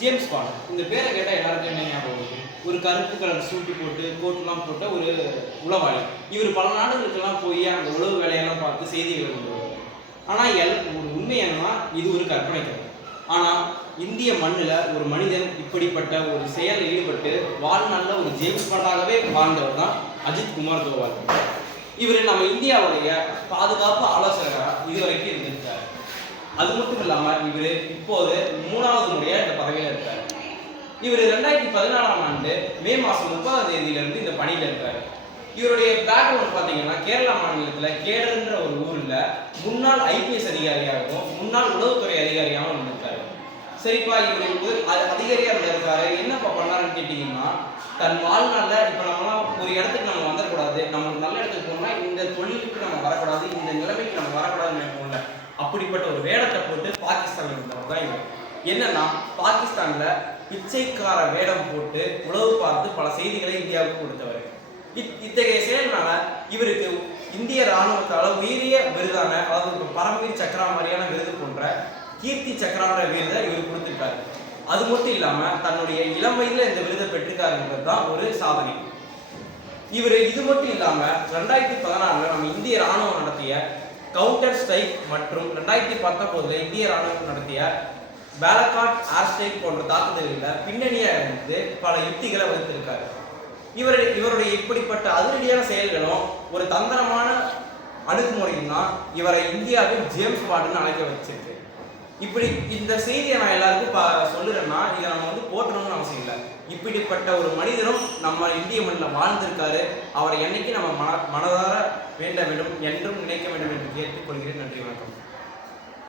James bond இந்த பேரை கேட்டால் எல்லாருக்கும் என்ன ஞாபகம் வருது? ஒரு கருப்பு கலர் சூட்டு போட்டு கோட்லாம் போட்ட ஒரு உளவாளி. இவர் பல நாடுகளுக்கெல்லாம் போய் அந்த உளவு வேலையெல்லாம் பார்த்து செய்திகளை கொண்டு வருவார். ஆனால் ஒரு உண்மை என்னன்னா இது ஒரு கற்பனை கதை. ஆனால் இந்திய மண்ணில் ஒரு மனிதன் இப்படிப்பட்ட ஒரு செயலில் ஈடுபட்டு வாழ்நாளில் ஒரு ஜேம்ஸ் பாண்டாகவே வாழ்ந்தவர் தான் அஜித் குமார் தோவால். இவர் நம்ம இந்தியாவுடைய பாதுகாப்பு ஆலோசகராக இதுவரைக்கும் இருந்திருக்கார். அது மட்டும் இல்லாமல் இவர் இப்போது 3வது முறையாக இந்த பதவியில் இருக்கார். இவர் 2014ஆம் ஆண்டு மே மாதம் 30ஆம் தேதியிலிருந்து இந்த பணியில் இருக்கார். இவருடைய பேக்ரவுண்ட் பார்த்தீங்கன்னா கேரளா மாநிலத்தில் கேடர்ன்ற ஒரு ஊரில் முன்னாள் IPS அதிகாரியாகவும் முன்னாள் உளவுத்துறை அதிகாரியாகவும் இருந்திருக்காரு. சரிப்பா, இவர் அதிகாரியாக இருக்காரு. என்னப்பா பண்ணாருன்னு கேட்டிங்கன்னா, தன் வாழ்நாளில் இப்போ நம்மளாம் ஒரு இடத்துக்கு நம்ம வந்துடக்கூடாது, நம்மளுக்கு நல்ல இடத்துக்கு போனால் இந்த தொழிலுக்கு நம்ம வரக்கூடாது, இந்த நிலைமைக்கு நம்ம வரக்கூடாதுன்னு நினைப்போம்ல, அப்படிப்பட்ட ஒரு வேடத்தை போட்டு பாகிஸ்தானில் இருந்தவர் தான் இவர். என்னன்னா, பாகிஸ்தானில் பிச்சைக்கார வேடம் போட்டு உளவு பார்த்து பல செய்திகளை இந்தியாவுக்கு கொடுத்தவர். இத்தகைய செயல்னால இவருக்கு இந்திய இராணுவத்தால் உயரிய விருதான, அதாவது பரம்வீர் சக்ரா மாதிரியான விருது போன்ற கீர்த்தி சக்ரான்ற விருதை இவர் கொடுத்திருக்காரு. அது மட்டும் இல்லாமல் தன்னுடைய இளம் வயதில் இந்த விருதை பெற்றிருக்காருன்றது தான் ஒரு சாதனை. இவர் இது மட்டும் இல்லாமல் 2016 நம்ம இந்திய இராணுவம் நடத்திய கவுண்டர் ஸ்ட்ரைக் மற்றும் 2019 இந்திய இராணுவம் நடத்திய பாலகாட் ஏர் ஸ்ட்ரைக் போன்ற தாக்குதல்களில் பின்னணியாக இருந்து பல யுக்திகளை வகுத்திருக்காரு. இவருடைய இப்படிப்பட்ட அதிரடியான செயல்களும் ஒரு தந்திரமான அணுகுமுறையும் தான் இவரை இந்தியாவில் ஜேம்ஸ் பாண்டுன்னு அழைக்க வச்சிருக்கு. இப்படி இந்த செய்தியை நான் எல்லாருக்கும் சொல்லுறேன்னா, இதை நம்ம போற்றணும்னு அவசியம் இல்லை. இப்படிப்பட்ட ஒரு மனிதரும் நம்ம இந்திய மண்ணில் வாழ்ந்திருக்காரு. அவரை என்னைக்கு நம்ம மனதார வேண்ட வேண்டும், என்றும் நினைக்க வேண்டும் என்று கேட்டுக்கொள்கிறேன். நன்றி, வணக்கம்.